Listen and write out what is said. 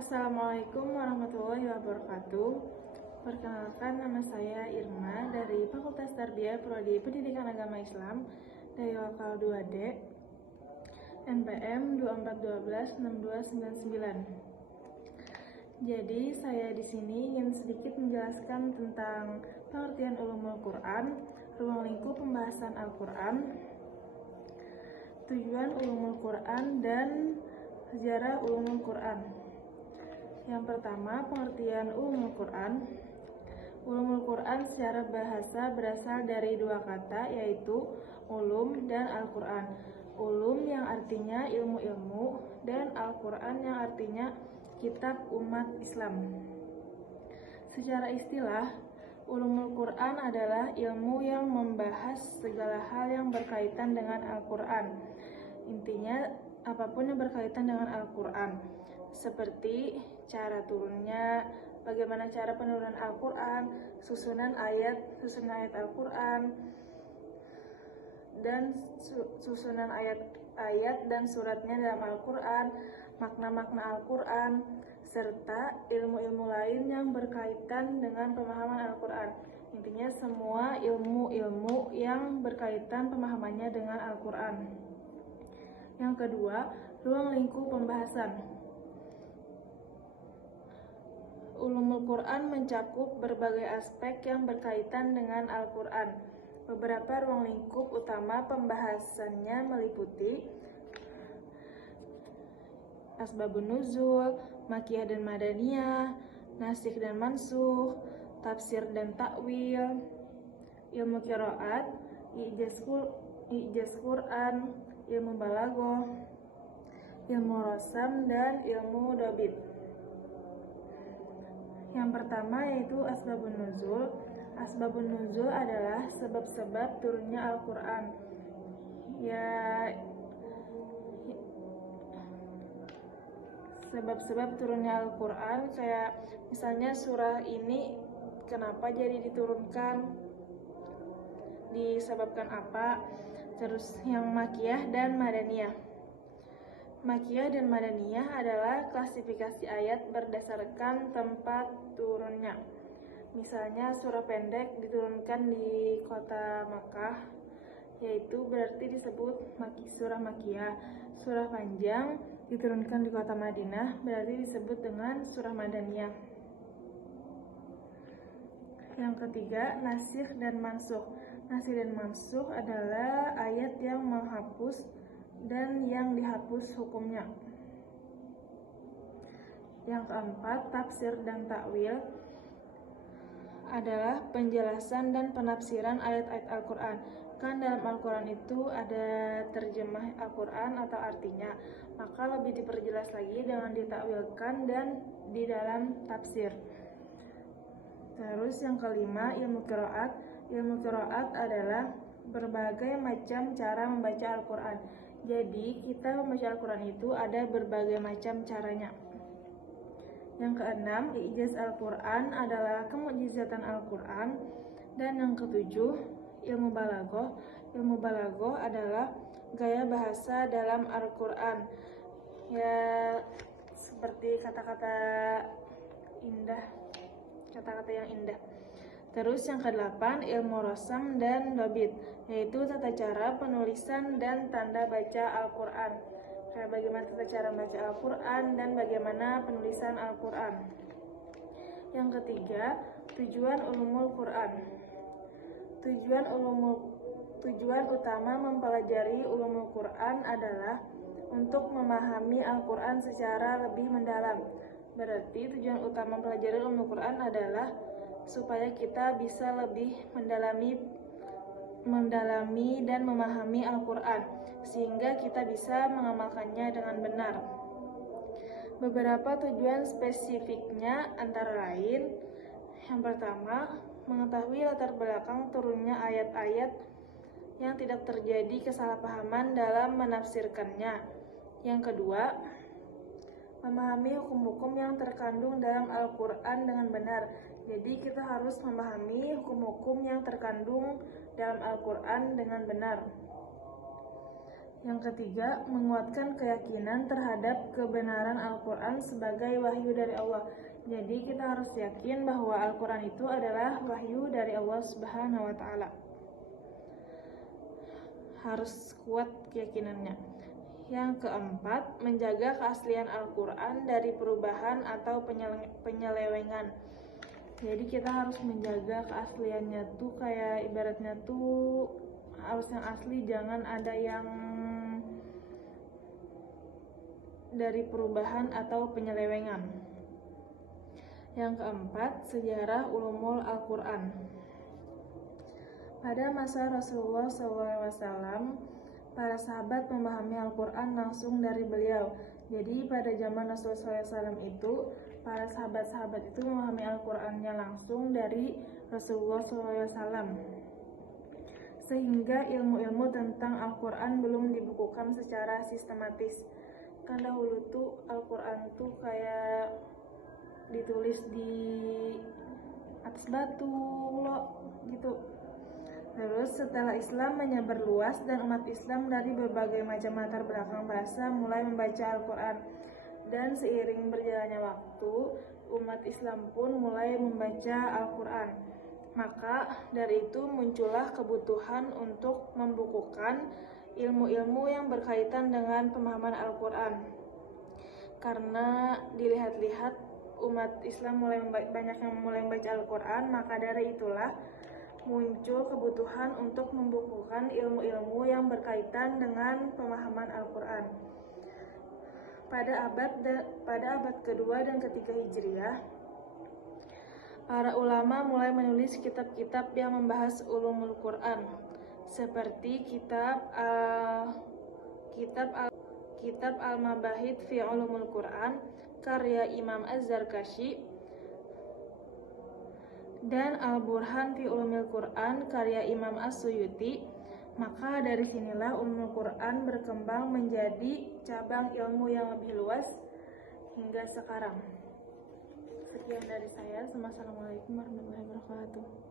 Assalamualaikum warahmatullahi wabarakatuh. Perkenalkan, nama saya Irma dari Fakultas Tarbiyah Prodi Pendidikan Agama Islam dari lokal 2D NPM 24126299. Jadi saya di sini ingin sedikit menjelaskan tentang pengertian ulumul Quran, ruang lingkup pembahasan Al-Quran, tujuan ulumul Quran, dan sejarah ulumul Quran. Yang pertama, pengertian ulumul Quran. Ulumul Quran secara bahasa berasal dari dua kata, yaitu ulum dan Al-Quran. Ulum yang artinya ilmu-ilmu, dan Al-Quran yang artinya kitab umat Islam. Secara istilah, ulumul Quran adalah ilmu yang membahas segala hal yang berkaitan dengan Al-Quran. Intinya, apapun yang berkaitan dengan Al-Quran, seperti cara turunnya, bagaimana cara penurunan Al-Quran, susunan ayat Al-Quran, dan susunan ayat dan suratnya dalam Al-Quran, makna-makna Al-Quran, serta ilmu-ilmu lain yang berkaitan dengan pemahaman Al-Quran. Intinya semua ilmu-ilmu yang berkaitan pemahamannya dengan Al-Quran. Yang kedua, ruang lingkup pembahasan. Ulumul Quran mencakup berbagai aspek yang berkaitan dengan Al-Quran. Beberapa ruang lingkup utama pembahasannya meliputi asbabun nuzul, makiyah dan madaniyah, nasikh dan mansukh, tafsir dan takwil, ilmu qiraat, i'jaz Quran, ilmu balaghah, ilmu rasam, dan ilmu dobit. Yang pertama yaitu asbabun nuzul. Asbabun nuzul adalah sebab-sebab turunnya Al-Quran. Sebab-sebab turunnya Al-Quran, kayak misalnya surah ini kenapa jadi diturunkan, disebabkan apa. Terus yang makiyah dan madaniyah. Makiyah dan madaniyah adalah klasifikasi ayat berdasarkan tempat turunnya. Misalnya surah pendek diturunkan di kota Makkah, yaitu berarti disebut surah makiyah. Surah panjang diturunkan di kota Madinah, berarti disebut dengan surah madaniyah. Yang ketiga, nasikh dan mansukh. Nasikh dan mansukh adalah ayat yang menghapus dan yang dihapus hukumnya. Yang keempat, tafsir dan takwil adalah penjelasan dan penafsiran ayat-ayat Al-Quran. Kan dalam Al-Quran itu ada terjemah Al-Quran atau artinya, maka lebih diperjelas lagi dengan ditakwilkan dan di dalam tafsir. Terus yang kelima, ilmu qiraat. Ilmu qiraat adalah berbagai macam cara membaca Al-Quran. Jadi kita membaca Al-Quran itu ada berbagai macam caranya. Yang keenam, i'jaz Al-Quran adalah kemukjizatan Al-Quran. Dan yang ketujuh, ilmu balaghah. Ilmu balaghah adalah gaya bahasa dalam Al-Quran. Ya, seperti kata-kata indah, kata-kata yang indah. Terus yang kedelapan, ilmu rasam dan dobit, yaitu tata cara penulisan dan tanda baca Al-Quran. Kayak bagaimana tata cara membaca Al-Quran dan bagaimana penulisan Al-Quran. Yang ketiga, tujuan ulumul Quran. Tujuan utama mempelajari ulumul Quran adalah untuk memahami Al-Quran secara lebih mendalam. Berarti tujuan utama mempelajari ulumul Quran adalah supaya kita bisa lebih mendalami dan memahami Al-Quran, sehingga kita bisa mengamalkannya dengan benar. Beberapa tujuan spesifiknya antara lain, yang pertama, mengetahui latar belakang turunnya ayat-ayat yang tidak terjadi kesalahpahaman dalam menafsirkannya. Yang kedua, memahami hukum-hukum yang terkandung dalam Al-Quran dengan benar. Jadi kita harus memahami hukum-hukum yang terkandung dalam Al-Quran dengan benar. Yang ketiga, menguatkan keyakinan terhadap kebenaran Al-Quran sebagai wahyu dari Allah. Jadi kita harus yakin bahwa Al-Quran itu adalah wahyu dari Allah Subhanahu wa Ta'ala. Harus kuat keyakinannya. Yang keempat, menjaga keaslian Al-Quran dari perubahan atau penyelewengan. Jadi kita harus menjaga keasliannya tuh kayak ibaratnya tuh harus yang asli, jangan ada yang dari perubahan atau penyelewengan. Yang keempat, sejarah ulumul Al-Quran. Pada masa Rasulullah SAW, para sahabat memahami Al-Quran langsung dari beliau. Jadi pada zaman Rasulullah SAW itu, para sahabat-sahabat itu memahami Al-Qurannya langsung dari Rasulullah SAW. Sehingga ilmu-ilmu tentang Al-Quran belum dibukukan secara sistematis. Kan dahulu tuh Al-Quran tuh kayak ditulis di atas batu loh gitu. Terus setelah Islam menyebar luas dan umat Islam dari berbagai macam latar belakang bahasa mulai membaca Al-Quran. Dan seiring berjalannya waktu, umat Islam pun mulai membaca Al-Quran. Maka dari itu muncullah kebutuhan untuk membukukan ilmu-ilmu yang berkaitan dengan pemahaman Al-Quran. Karena dilihat-lihat umat Islam banyak yang mulai membaca Al-Quran, maka dari itulah muncul kebutuhan untuk membukukan ilmu-ilmu yang berkaitan dengan pemahaman Al-Quran. Pada abad kedua dan ketiga Hijriah, para ulama mulai menulis kitab-kitab yang membahas ulumul Quran, seperti kitab Al-Mabahith fi Ulumul Quran karya Imam Az-Zarkashi dan Al-Burhan fi Ulumil Quran karya Imam As-Suyuti. Maka dari sinilah Ulumul Quran berkembang menjadi cabang ilmu yang lebih luas hingga sekarang. Sekian dari saya. Assalamualaikum warahmatullahi wabarakatuh.